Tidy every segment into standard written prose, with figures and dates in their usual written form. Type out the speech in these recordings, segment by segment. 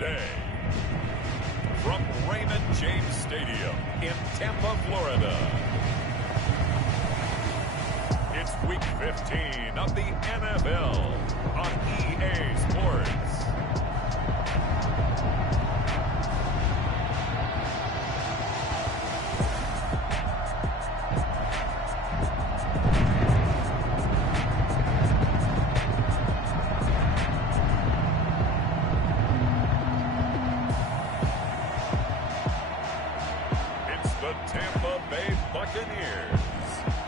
today. From Raymond James Stadium in Tampa, Florida. It's Week 15 of the NFL on EA Sports. Tampa Bay Buccaneers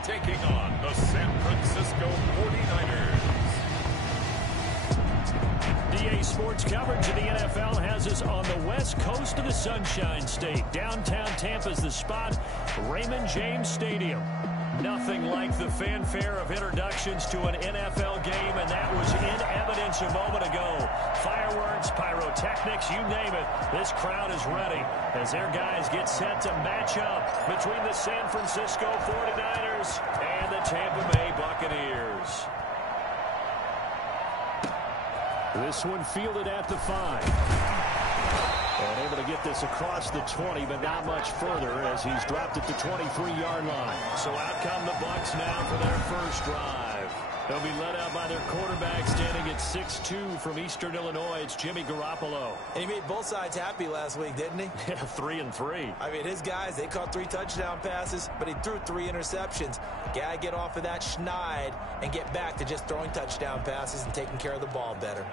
taking on the San Francisco 49ers. EA Sports coverage of the NFL has us on the west coast of the Sunshine State. Downtown Tampa's the spot, Raymond James Stadium. Nothing like the fanfare of introductions to an NFL game, and that was in evidence a moment ago. Fireworks, pyrotechnics, you name it. This crowd is ready as their guys get set to match up between the San Francisco 49ers and the Tampa Bay Buccaneers. This one fielded at the 5. And able to get this across the 20, but not much further as he's dropped at the 23-yard line. So out come the Bucs now for their first drive. They'll be led out by their quarterback standing at 6'2" from Eastern Illinois. It's Jimmy Garoppolo. And he made both sides happy last week, didn't he? Yeah, 3-3. I mean, his guys, they caught 3 touchdown passes, but he threw 3 interceptions. Gotta get off of that schneid and get back to just throwing touchdown passes and taking care of the ball better.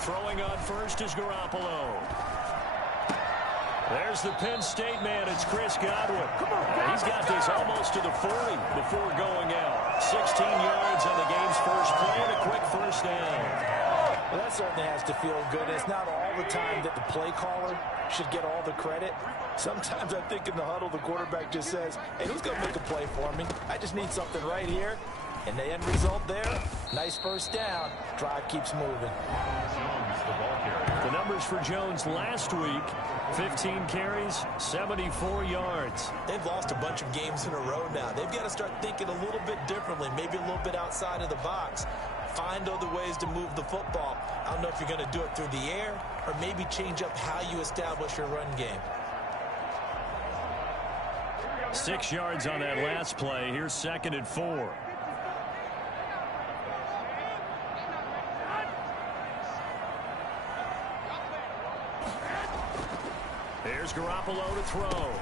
Throwing on first is Garoppolo. There's the Penn State man. It's Chris Godwin. He's got this almost to the 40 before going out. 16 yards on the game's first play and a quick first down. Well, that certainly has to feel good. It's not all the time that the play caller should get all the credit. Sometimes I think in the huddle, the quarterback just says, hey, who's going to make a play for me? I just need something right here. And the end result there, nice first down. Drive keeps moving. The numbers for Jones last week, 15 carries, 74 yards. They've lost a bunch of games in a row now. They've got to start thinking a little bit differently, maybe a little bit outside of the box. Find other ways to move the football. I don't know if you're going to do it through the air or maybe change up how you establish your run game. 6 yards on that last play. Here's 2nd and 4. Here's Garoppolo to throw.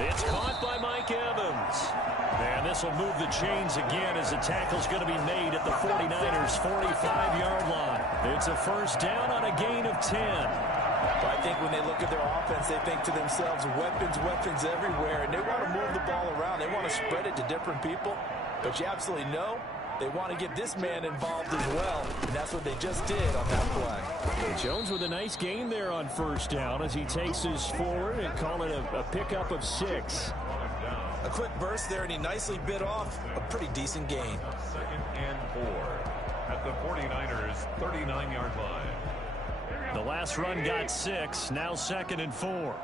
It's caught by Mike Evans. And this will move the chains again as the tackle's going to be made at the 49ers' 45-yard line. It's a first down on a gain of 10. Well, I think when they look at their offense, they think to themselves, weapons, weapons everywhere. And they want to move the ball around. They want to spread it to different people. But you absolutely know they want to get this man involved as well, and that's what they just did on that play. Jones with a nice gain there on first down as he takes his forward and call it a pickup of 6. A quick burst there, and he nicely bit off a pretty decent gain. 2nd and 4 at the 49ers' 39-yard line. The last run got 6, now 2nd and 4.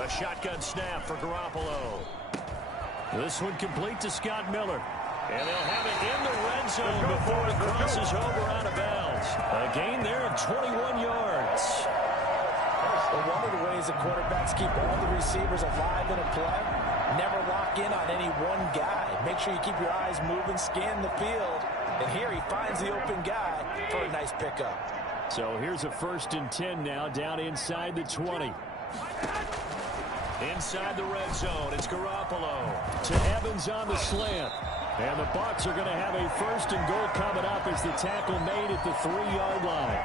A shotgun snap for Garoppolo. This one complete to Scott Miller. And they'll have it in the red zone before it crosses over out of bounds. A gain there of 21 yards. Well, one of the ways the quarterbacks keep all the receivers alive in a play, never lock in on any one guy. Make sure you keep your eyes moving, scan the field. And here he finds the open guy for a nice pickup. So here's a 1st and 10 now down inside the 20. Inside the red zone, it's Garoppolo to Evans on the slant. And the Bucs are going to have a 1st and goal coming up as the tackle made at the 3-yard line.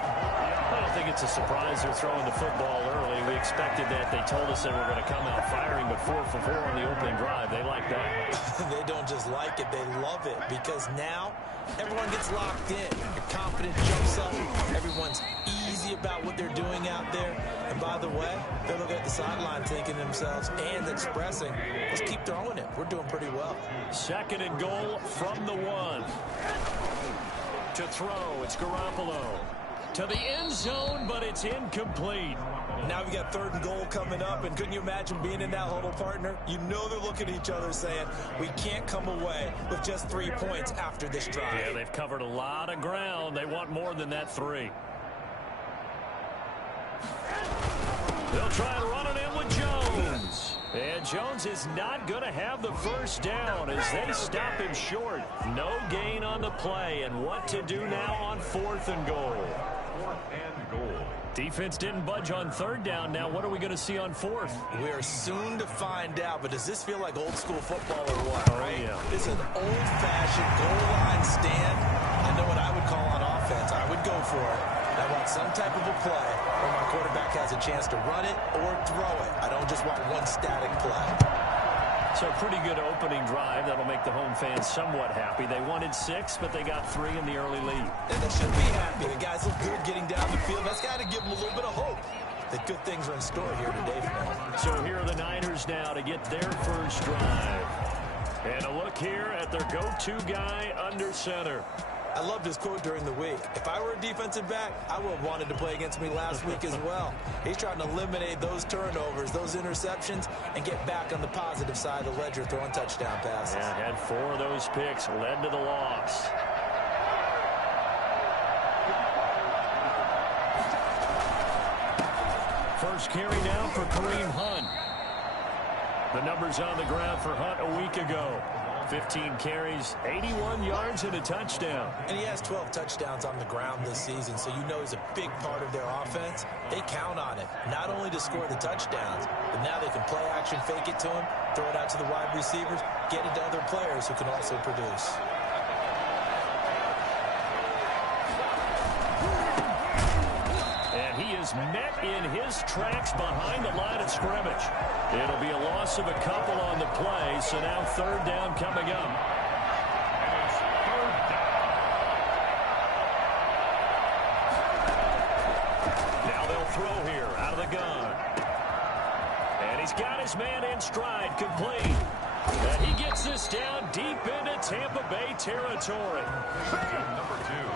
I don't think it's a surprise they're throwing the football early. We expected that. They told us they were going to come out firing, but 4 for 4 on the opening drive. They like that. They don't just like it, they love it, because now everyone gets locked in. Your confidence jumps up. Everyone's easy about what they're doing out there. And by the way, they're looking at the sideline thinking to themselves and expressing, let's keep throwing it. We're doing pretty well. 2nd and goal from the 1. To throw, it's Garoppolo. To the end zone, but it's incomplete. Now we got 3rd and goal coming up, and couldn't you imagine being in that huddle, partner? You know they're looking at each other saying, we can't come away with just 3 points after this drive. Yeah, they've covered a lot of ground. They want more than that 3. They'll try and run it in with Jones. And Jones is not going to have the first down as they stop him short. No gain on the play, and what to do now on 4th and goal. 4th and goal. Defense didn't budge on 3rd down. Now what are we going to see on 4th? We are soon to find out, but does this feel like old school football or what, right? Yeah. This is an old-fashioned goal line stand. I know what I would call on offense. I would go for it. I want some type of a play where my quarterback has a chance to run it or throw it. I don't just want one static play. So a pretty good opening drive. That'll make the home fans somewhat happy. They wanted 6, but they got 3 in the early lead. And they should be happy. The guys look good getting down the field. That's got to give them a little bit of hope that good things are in store here today for them. So here are the Niners now to get their first drive. And a look here at their go-to guy under center. I loved his quote during the week. If I were a defensive back, I would have wanted to play against me last week as well. He's trying to eliminate those turnovers, those interceptions, and get back on the positive side of the ledger throwing touchdown passes. Yeah, had 4 of those picks, led to the loss. First carry now for Kareem Hunt. The numbers on the ground for Hunt a week ago. 15 carries, 81 yards, and a touchdown. And he has 12 touchdowns on the ground this season, so you know he's a big part of their offense. They count on it, not only to score the touchdowns, but now they can play action, fake it to him, throw it out to the wide receivers, get it to other players who can also produce. And he is met in his tracks behind the line of scrimmage. It'll be a loss of a couple on the play, so now 3rd down coming up. Now they'll throw here out of the gun. And he's got his man in stride, complete. And he gets this down deep into Tampa Bay territory. Number 2.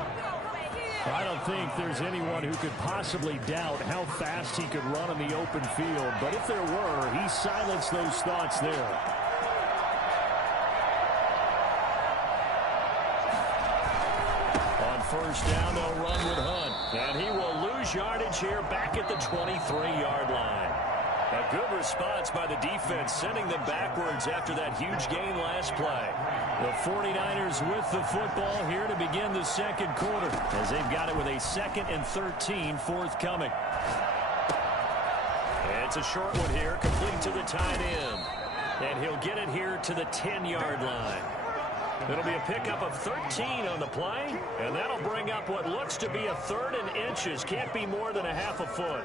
I don't think there's anyone who could possibly doubt how fast he could run in the open field. But if there were, he silenced those thoughts there. On 1st down, they'll run with Hunt. And he will lose yardage here back at the 23-yard line. A good response by the defense, sending them backwards after that huge gain last play. The 49ers with the football here to begin the 2nd quarter, as they've got it with a 2nd and 13 forthcoming. It's a short one here, complete to the tight end. And he'll get it here to the 10-yard line. It'll be a pickup of 13 on the play, and that'll bring up what looks to be a 3rd and inches. Can't be more than a half a foot.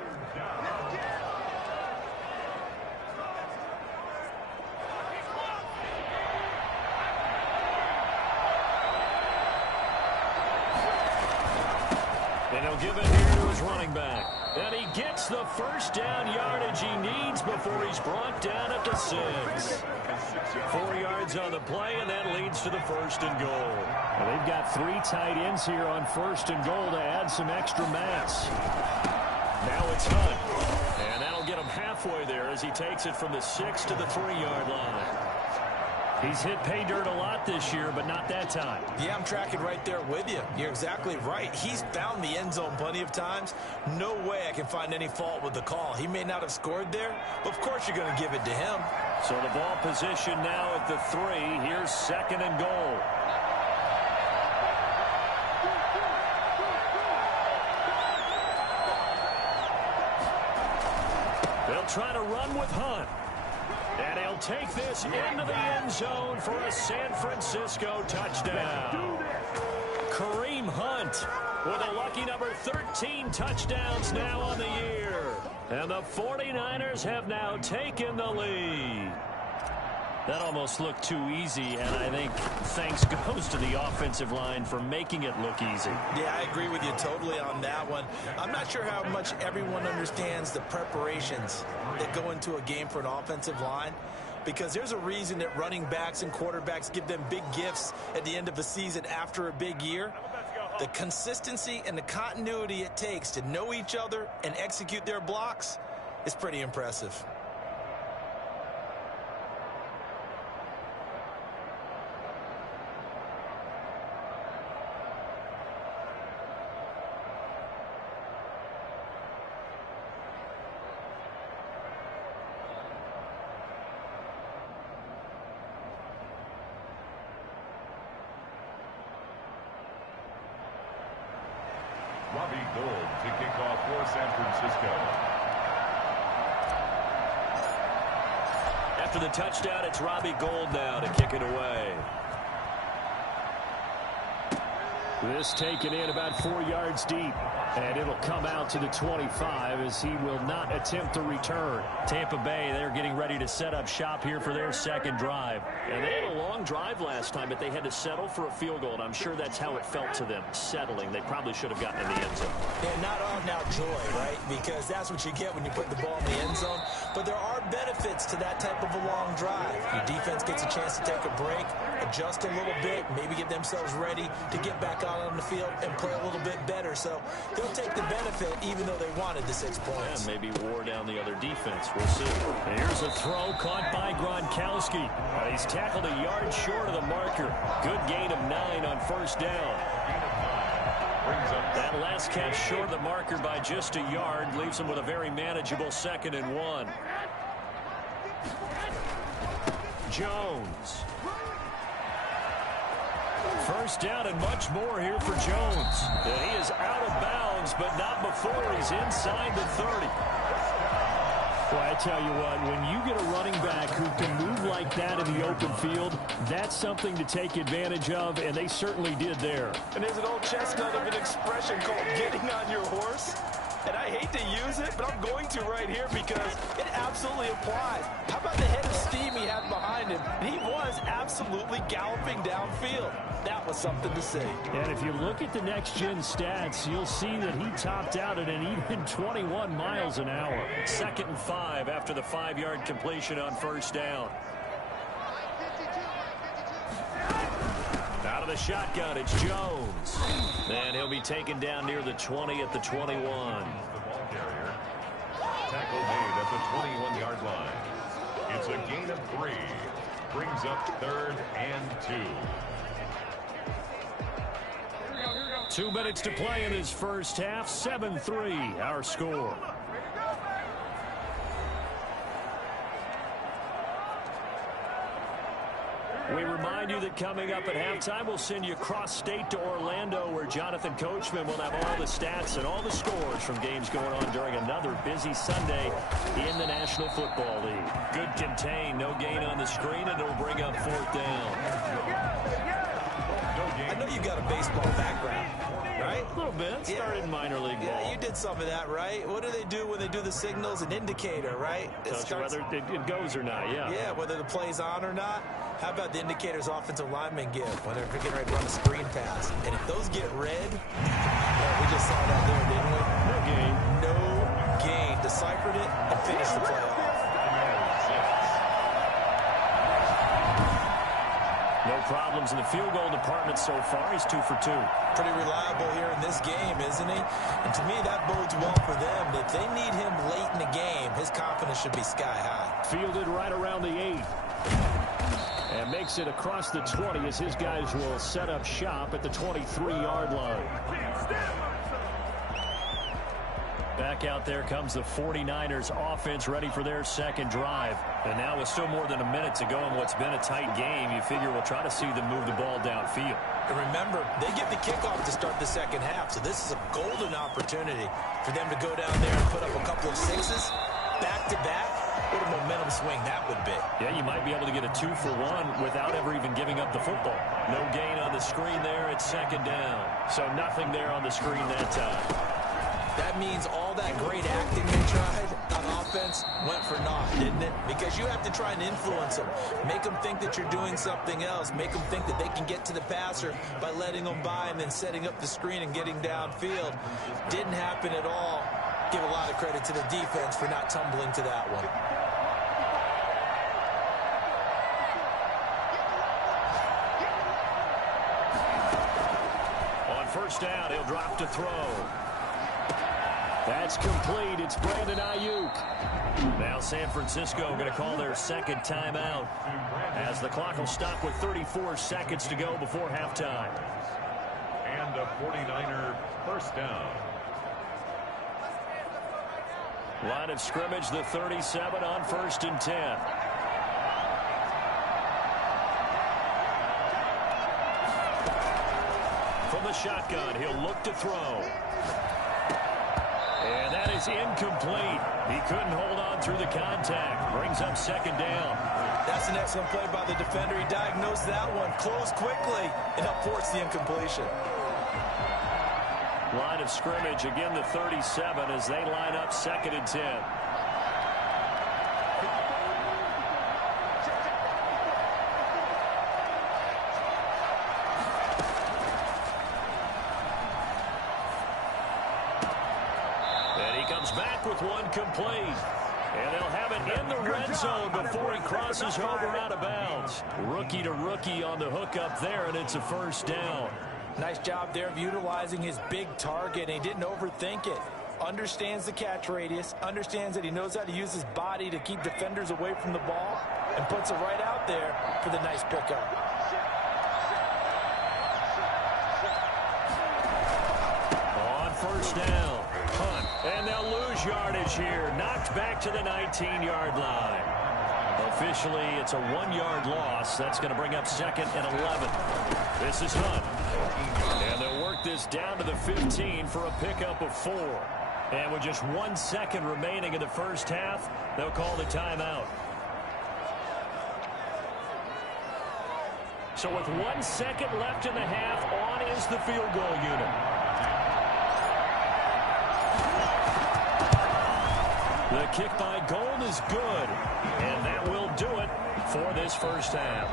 And he'll give it here to his running back. And he gets the first down yardage he needs before he's brought down at the 6. 4 yards on the play, and that leads to the 1st and goal. Well, they've got 3 tight ends here on 1st and goal to add some extra mass. Now it's Hunt. And that'll get him halfway there as he takes it from the 6 to the 3-yard line. He's hit pay dirt a lot this year, but not that time. Yeah, I'm tracking right there with you. You're exactly right. He's found the end zone plenty of times. No way I can find any fault with the call. He may not have scored there, but of course you're going to give it to him. So the ball position now at the 3. Here's 2nd and goal. They'll try to run with Hunt. And he'll take this into the end zone for a San Francisco touchdown. Kareem Hunt with a lucky number 13 touchdowns now on the year. And the 49ers have now taken the lead. That almost looked too easy, and I think thanks goes to the offensive line for making it look easy. Yeah, I agree with you totally on that one. I'm not sure how much everyone understands the preparations that go into a game for an offensive line, because there's a reason that running backs and quarterbacks give them big gifts at the end of a season after a big year. The consistency and the continuity it takes to know each other and execute their blocks is pretty impressive. Gold to kick off for San Francisco. After the touchdown, it's Robbie Gould now to kick it away. This taken in about 4 yards deep, and it'll come out to the 25 as he will not attempt to return. Tampa Bay, they're getting ready to set up shop here for their second drive. And they had a long drive last time, but they had to settle for a field goal, and I'm sure that's how it felt to them, settling. They probably should have gotten in the end zone. And not all now joy, right? Because that's what you get when you put the ball in the end zone. But there are benefits to that type of a long drive. Your defense gets a chance to take a break, adjust a little bit, maybe get themselves ready to get back out on the field and play a little bit better. So they'll take the benefit even though they wanted the 6 points. Yeah, maybe wore down the other defense. We'll see. And here's a throw caught by Gronkowski. He's tackled a yard short of the marker. Good gain of 9 on first down. That last catch short of the marker by just a yard leaves him with a very manageable 2nd and 1. Jones. First down and much more here for Jones. And he is out of bounds, but not before he's inside the 30. Well, I tell you what, when you get a running back who can move like that in the open field, that's something to take advantage of, and they certainly did there. And there's an old chestnut of an expression called getting on your horse. And I hate to use it, but I'm going to right here because it absolutely applies. How about the head of steam he had behind him? He was absolutely galloping downfield. That was something to see. And if you look at the next-gen stats, you'll see that he topped out at an even 21 miles an hour. 2nd and 5 after the 5-yard completion on first down. Out of the shotgun, it's Jones. And he'll be taken down near the 20 at the 21. Tackle made at the 21-yard line. It's a gain of 3. Brings up 3rd and 2. 2 minutes to play in his first half. 7-3, our score. We remind you that coming up at halftime, we'll send you cross-state to Orlando, where Jonathan Coachman will have all the stats and all the scores from games going on during another busy Sunday in the National Football League. Good contain, no gain on the screen, and it'll bring up 4th down. I know you got a baseball background, right? A little bit. Started in minor league ball. Yeah, you did some of that, right? What do they do when they do the signals? An indicator, right? Tells you whether it goes or not, yeah. Yeah, whether the play's on or not. How about the indicators offensive linemen give when they're getting ready to run a screen pass? And if those get red, well, we just saw that there, didn't we? No gain. No gain. Deciphered it and finished the play off. No problems in the field goal department so far. He's 2 for 2. Pretty reliable here in this game, isn't he? And to me, that bodes well for them. If they need him late in the game, his confidence should be sky high. Fielded right around the 8. And makes it across the 20 as his guys will set up shop at the 23-yard line. Back out there comes the 49ers offense ready for their second drive. And now with still more than a minute to go in what's been a tight game, you figure we'll try to see them move the ball downfield. And remember, they get the kickoff to start the second half, so this is a golden opportunity for them to go down there and put up a couple of 6s back-to-back. What a momentum swing that would be. Yeah, you might be able to get a 2 for 1 without ever even giving up the football. No gain on the screen there. It's 2nd down. So nothing there on the screen that time. That means all that great acting they tried on offense went for naught, didn't it? Because you have to try and influence them. Make them think that you're doing something else. Make them think that they can get to the passer by letting them by and then setting up the screen and getting downfield. Didn't happen at all. Give a lot of credit to the defense for not tumbling to that one. first down. He'll drop to throw. That's complete. It's Brandon Ayuk. Now San Francisco going to call their second timeout as the clock will stop with 34 seconds to go before halftime. And a 49er first down. Line of scrimmage, the 37 on 1st and 10. From the shotgun, he'll look to throw. And that is incomplete. He couldn't hold on through the contact. Brings up second down. That's an excellent play by the defender. He diagnosed that one, closed quickly, and helped force the incompletion. Line of scrimmage, again the 37 as they line up 2nd and 10. And he comes back with one complete. And they'll have it in the red zone before he crosses over out of bounds. Rookie to rookie on the hookup there, and it's a first down. Nice job there of utilizing his big target, and he didn't overthink it. Understands the catch radius, understands that he knows how to use his body to keep defenders away from the ball, and puts it right out there for the nice pickup. On first down, punt, and they'll lose yardage here. Knocked back to the 19-yard line. Officially, it's a 1-yard loss. That's going to bring up 2nd and 11. This is Hunt. And they'll work this down to the 15 for a pickup of 4. And with just 1 second remaining in the first half, they'll call the timeout. So with 1 second left in the half, on is the field goal unit. The kick by Gold is good, and that will do it for this first half.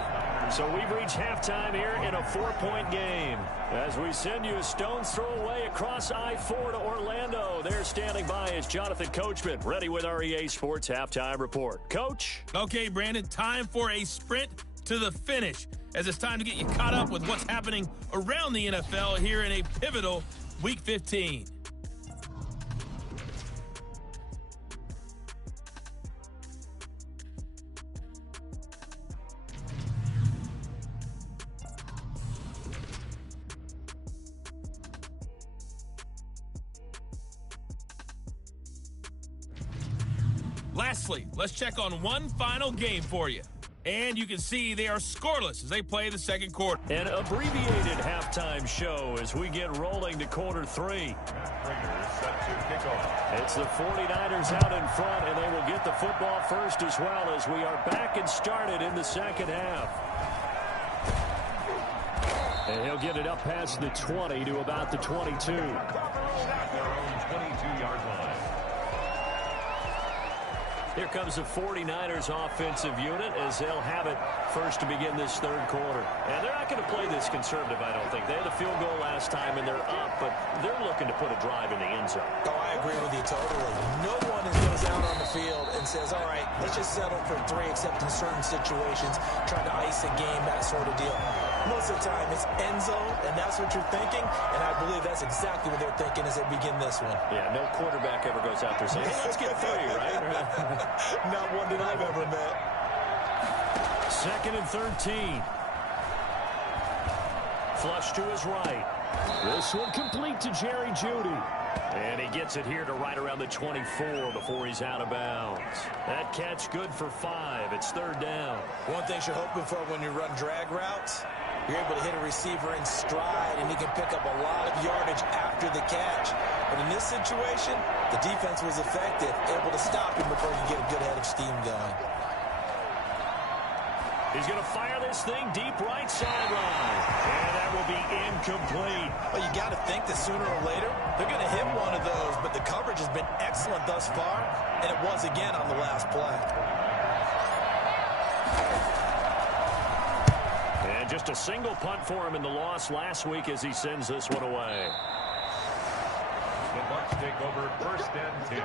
So we've reached halftime here in a 4-point game. As we send you a stone's throw away across I-4 to Orlando. There standing by is Jonathan Coachman, ready with our EA Sports Halftime Report. Coach? Okay, Brandon, time for a sprint to the finish, as it's time to get you caught up with what's happening around the NFL here in a pivotal Week 15. Lastly, let's check on one final game for you. And you can see they are scoreless as they play the second quarter. An abbreviated halftime show as we get rolling to quarter 3. Set to kick off. It's the 49ers out in front, and they will get the football first as well as we are back and started in the second half. And he'll get it up past the 20 to about the 22. At their own 22-yard line. Here comes the 49ers offensive unit as they'll have it first to begin this third quarter. And they're not going to play this conservative, I don't think. They had a field goal last time, and they're up, but they're looking to put a drive in the end zone. Oh, I agree with you totally. No one goes out on the field and says, all right, let's just settle for 3, except in certain situations, trying to ice a game, that sort of deal. Most of the time, it's end zone, and that's what you're thinking, and I believe that's exactly what they're thinking as they begin this one. Yeah, no quarterback ever goes out there saying, hey, let's get 3, right? Not one that I've ever met. 2nd and 13. Flush to his right. This one complete to Jerry Jeudy. And he gets it here to right around the 24 before he's out of bounds. That catch good for 5. It's 3rd down. One thing you're hoping for when you run drag routes, you're able to hit a receiver in stride, and he can pick up a lot of yardage after the catch. But in this situation, the defense was effective, able to stop him before he could get a good head of steam going. He's going to fire this thing deep right sideline. And that will be incomplete. Well, you got to think that sooner or later, they're going to hit one of those, but the coverage has been excellent thus far, and it was again on the last play. And just a single punt for him in the loss last week as he sends this one away. The Bucs take over 1st and 10.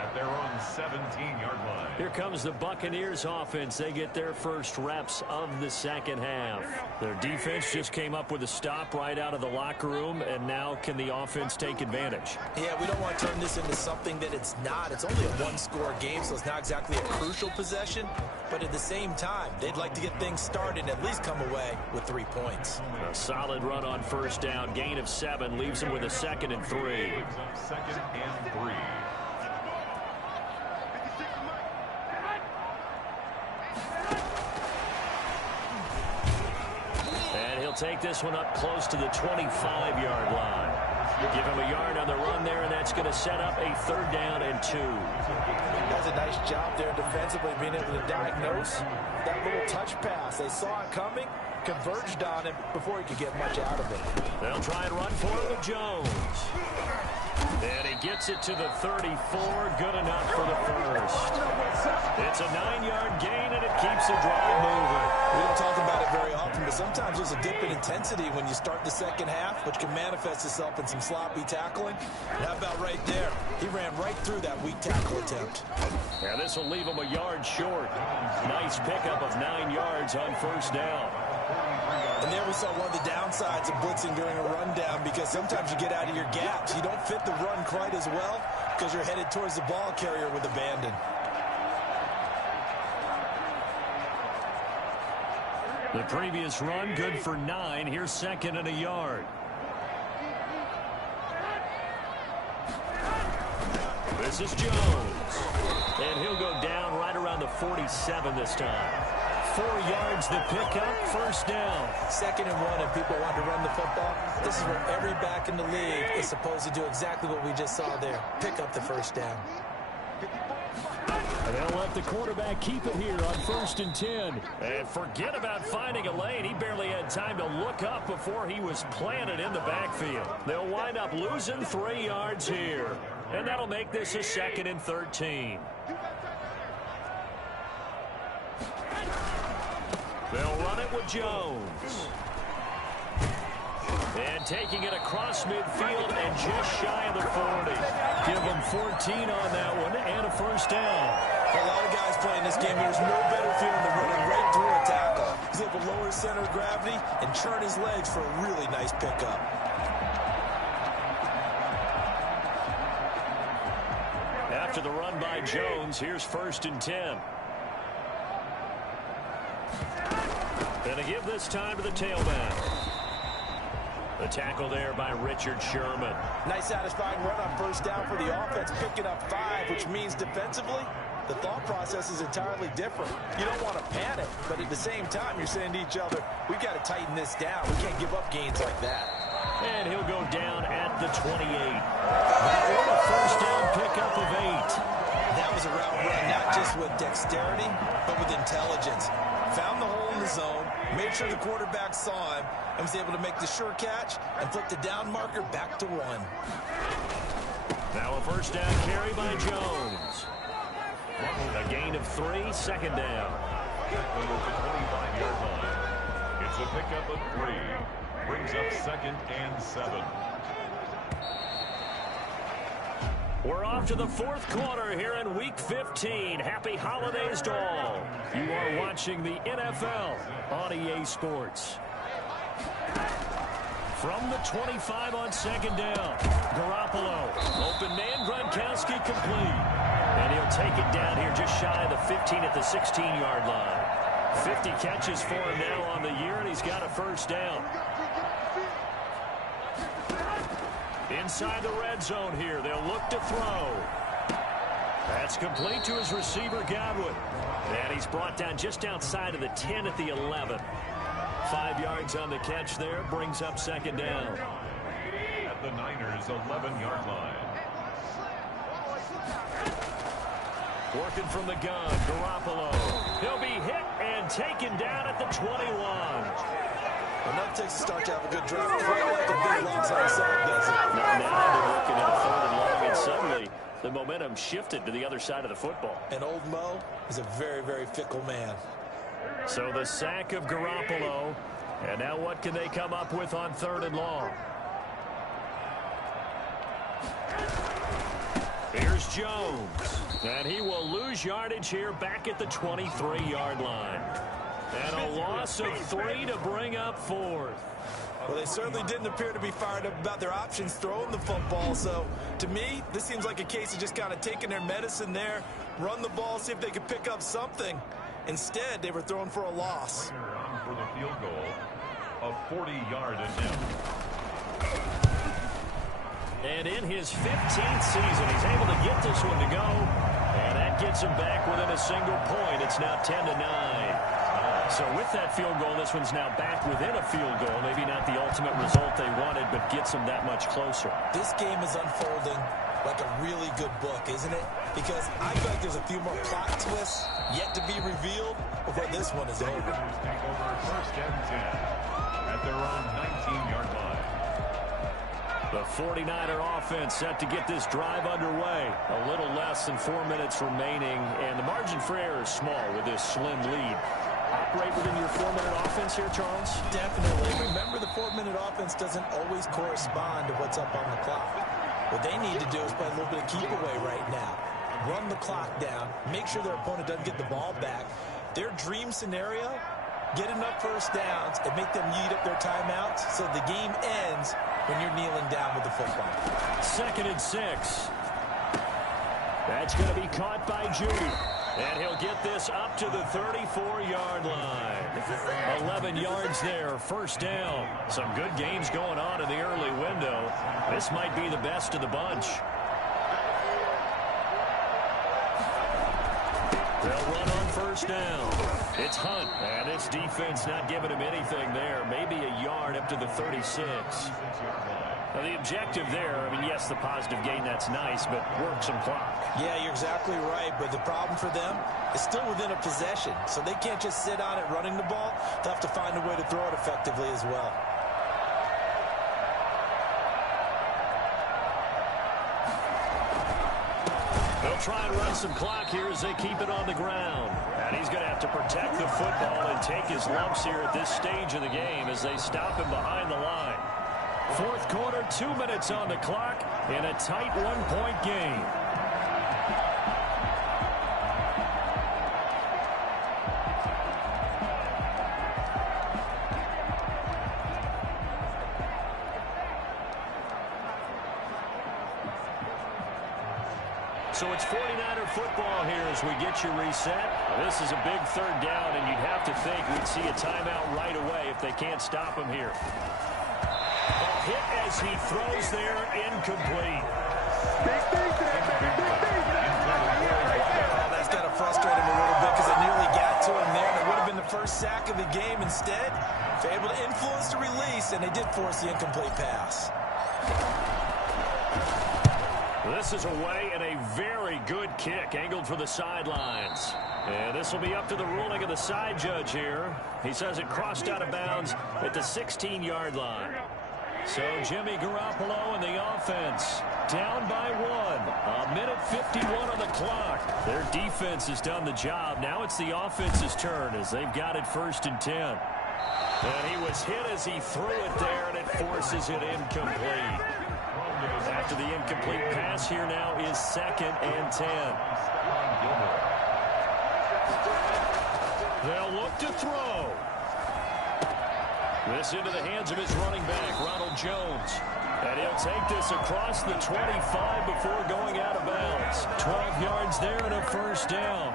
at their own 17-yard line. Here comes the Buccaneers offense. They get their first reps of the second half. Their defense just came up with a stop right out of the locker room, and now can the offense take advantage? Yeah, we don't want to turn this into something that it's not. It's only a one-score game, so it's not exactly a crucial possession. But at the same time, they'd like to get things started and at least come away with 3 points. A solid run on first down. Gain of 7 leaves them with a 2nd and 3. Second and 3. And he'll take this one up close to the 25-yard line. Give him a yard on the run there, and that's going to set up a 3rd down and 2. Does a nice job there defensively, being able to diagnose that little touch pass. They saw it coming, converged on him before he could get much out of it. They'll try and run for it with Jones. And he gets it to the 34. Good enough for the first. It's a 9-yard gain, and it keeps the drive moving. We don't talk about it very often, but sometimes there's a dip in intensity when you start the second half, which can manifest itself in some sloppy tackling. And how about right there? He ran right through that weak tackle attempt. Yeah, this will leave him a yard short. Nice pickup of 9 yards on first down. And there we saw one of the downsides of blitzing during a rundown, because sometimes you get out of your gaps. You don't fit the run quite as well because you're headed towards the ball carrier with abandon. The previous run good for 9. Here's 2nd and a yard. This is Jones. And he'll go down right around the 47 this time. 4 yards the pickup, first down. 2nd and 1, and people want to run the football. This is where every back in the league is supposed to do exactly what we just saw there. Pick up the first down. And they'll let the quarterback keep it here on 1st and 10. And forget about finding a lane. He barely had time to look up before he was planted in the backfield. They'll wind up losing 3 yards here. And that'll make this a 2nd and 13. They'll run it with Jones. And taking it across midfield and just shy of the 40. Give them 14 on that one and a first down. For a lot of guys playing this game, there's no better feeling than running right through a tackle. He's able to lower his center of gravity and churn his legs for a really nice pickup. After the run by Jones, here's 1st and 10. And to give this time to the tailback. The tackle there by Richard Sherman. Nice satisfying run on first down for the offense, picking up 5, which means defensively, the thought process is entirely different. You don't want to panic, but at the same time, you're saying to each other, we've got to tighten this down. We can't give up gains like that. And he'll go down at the 28. That was a first down pickup of 8. That was a route run, not just with dexterity, but with intelligence. Found the hole in the zone, made sure the quarterback saw him, and was able to make the sure catch and flip the down marker back to 1. Now a first down carry by Jones. A gain of 3, 2nd down. Over the 25-yard line. It's a pickup of 3. Brings up 2nd and 7. We're off to the 4th quarter here in Week 15. Happy holidays to all. You are watching the NFL on EA Sports. From the 25 on 2nd down. Garoppolo. Open man, Gronkowski complete. And he'll take it down here just shy of the 15 at the 16-yard line. 50 catches for him now on the year, and he's got a first down. Inside the red zone here, they'll look to throw. That's complete to his receiver, Godwin. And he's brought down just outside of the 10 at the 11. 5 yards on the catch there, brings up 2nd down. At the Niners' 11-yard line. Working from the gun, Garoppolo. He'll be hit and taken down at the 21. Enough takes to start to have a good drive. Quite like a big alongside side, does it? Now they're looking at a 3rd and long, and suddenly the momentum shifted to the other side of the football. And old Mo is a very, very fickle man. So the sack of Garoppolo, and now what can they come up with on 3rd and long? Here's Jones. And he will lose yardage here back at the 23-yard line. And a loss of 3 to bring up 4th. Well, they certainly didn't appear to be fired up about their options throwing the football. So, to me, this seems like a case of just kind of taking their medicine there, run the ball, see if they could pick up something. Instead, they were throwing for a loss. On for the field goal of 40-yard attempt. And in his 15th season, he's able to get this one to go. And that gets him back within a single point. It's now 10-9. So with that field goal, this one's now back within a field goal. Maybe not the ultimate result they wanted, but gets them that much closer. This game is unfolding like a really good book, isn't it? Because I feel like there's a few more plot twists yet to be revealed before this one is over. Take over 1st and 10 at their own 19-yard line. The 49er offense set to get this drive underway. A little less than 4 minutes remaining, and the margin for error is small with this slim lead. Operate within your 4-minute offense here, Charles? Definitely. Remember, the 4-minute offense doesn't always correspond to what's up on the clock. What they need to do is play a little bit of keep away right now. Run the clock down. Make sure their opponent doesn't get the ball back. Their dream scenario, get enough first downs and make them eat up their timeouts so the game ends when you're kneeling down with the football. 2nd and 6. That's going to be caught by Judy. And he'll get this up to the 34-yard line. 11 yards there, 1st down. Some good games going on in the early window. This might be the best of the bunch. They'll run on 1st down. It's Hunt, and its defense not giving him anything there. Maybe a yard up to the 36. Now, the objective there, I mean, yes, the positive gain, that's nice, but work some clock. Yeah, you're exactly right, but the problem for them is still within a possession, so they can't just sit on it running the ball. They'll have to find a way to throw it effectively as well. They'll try and run some clock here as they keep it on the ground. And he's going to have to protect the football and take his lumps here at this stage of the game as they stop him behind the line. 4th quarter, 2 minutes on the clock in a tight 1-point game. So it's 49er football here as we get you reset. This is a big 3rd down, and you'd have to think we'd see a timeout right away if they can't stop him here. Hit as he throws there, incomplete. That's got to frustrate him a little bit because it nearly got to him there, and it would have been the first sack of the game. Instead, they're able to influence the release, and they did force the incomplete pass. This is away and a very good kick angled for the sidelines. And this will be up to the ruling of the side judge here. He says it crossed out of bounds at the 16-yard line. So Jimmy Garoppolo and the offense down by 1. 1:51 on the clock. Their defense has done the job. Now it's the offense's turn as they've got it 1st and 10. And he was hit as he threw it there, and it forces it incomplete. After the incomplete pass here now is 2nd and 10. They'll look to throw. This into the hands of his running back, Ronald Jones. And he'll take this across the 25 before going out of bounds. 12 yards there and a 1st down.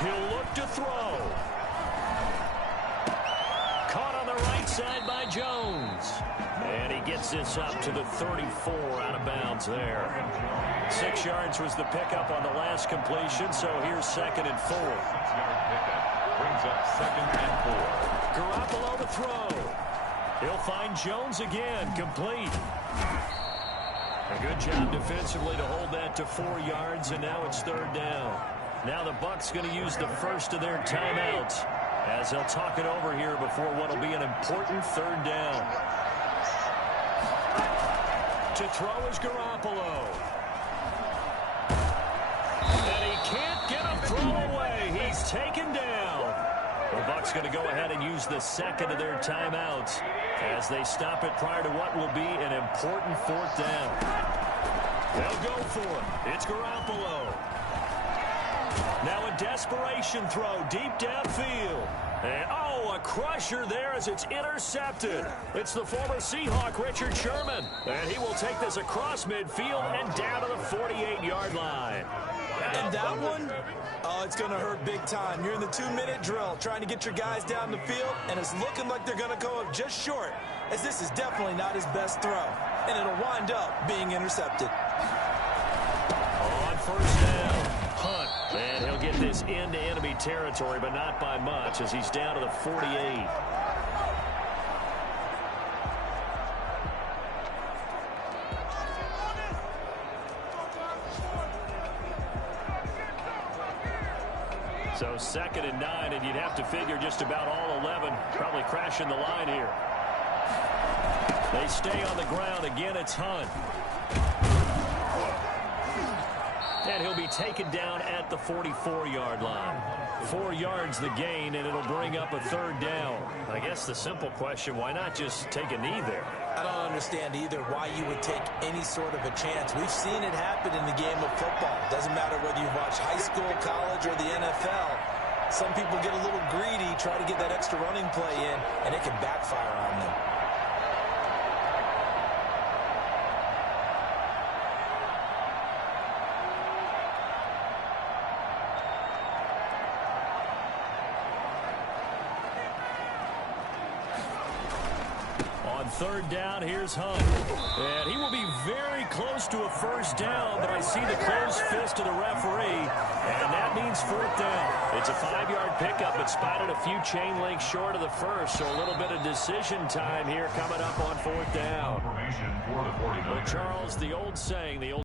He'll look to throw. Caught on the right side by Jones. And he gets this up to the 34 out of bounds there. 6 yards was the pickup on the last completion, so here's 2nd and 4. 6-yard pickup brings up 2nd and 4. Garoppolo to throw. He'll find Jones again, complete. A good job defensively to hold that to 4 yards, and now it's 3rd down. Now the Bucs going to use the first of their timeouts as they'll talk it over here before what will be an important 3rd down. To throw is Garoppolo. And he can't get a throw away. He's taken down. The Bucs going to go ahead and use the 2nd of their timeouts as they stop it prior to what will be an important fourth down. They'll go for it. It's Garoppolo. Now a desperation throw deep downfield. And, a crusher there as it's intercepted. It's the former Seahawk, Richard Sherman. And he will take this across midfield and down to the 48-yard line. And that one, it's going to hurt big time. You're in the 2-minute drill trying to get your guys down the field, and it's looking like they're going to go up just short, as this is definitely not his best throw. And it'll wind up being intercepted. On first down, Hunt. And he'll get this into enemy territory, but not by much, as he's down to the 48. So 2nd and 9, and you'd have to figure just about all 11 probably crashing the line here. They stay on the ground. Again, it's Hunt. And he'll be taken down at the 44-yard line. 4 yards the gain, and it'll bring up a 3rd down. I guess the simple question, why not just take a knee there? I don't understand either why you would take any sort of a chance. We've seen it happen in the game of football. Doesn't matter whether you watch high school, college, or the NFL. Some people get a little greedy, try to get that extra running play in, and it can backfire on them. On 3rd down, here's Hunt. And he will be very close to a first down, but I see the closed fist of the referee, and that means 4th down. It's a 5-yard pickup, but spotted a few chain links short of the first, so a little bit of decision time here coming up on 4th down. Well, Charles, the old saying, the old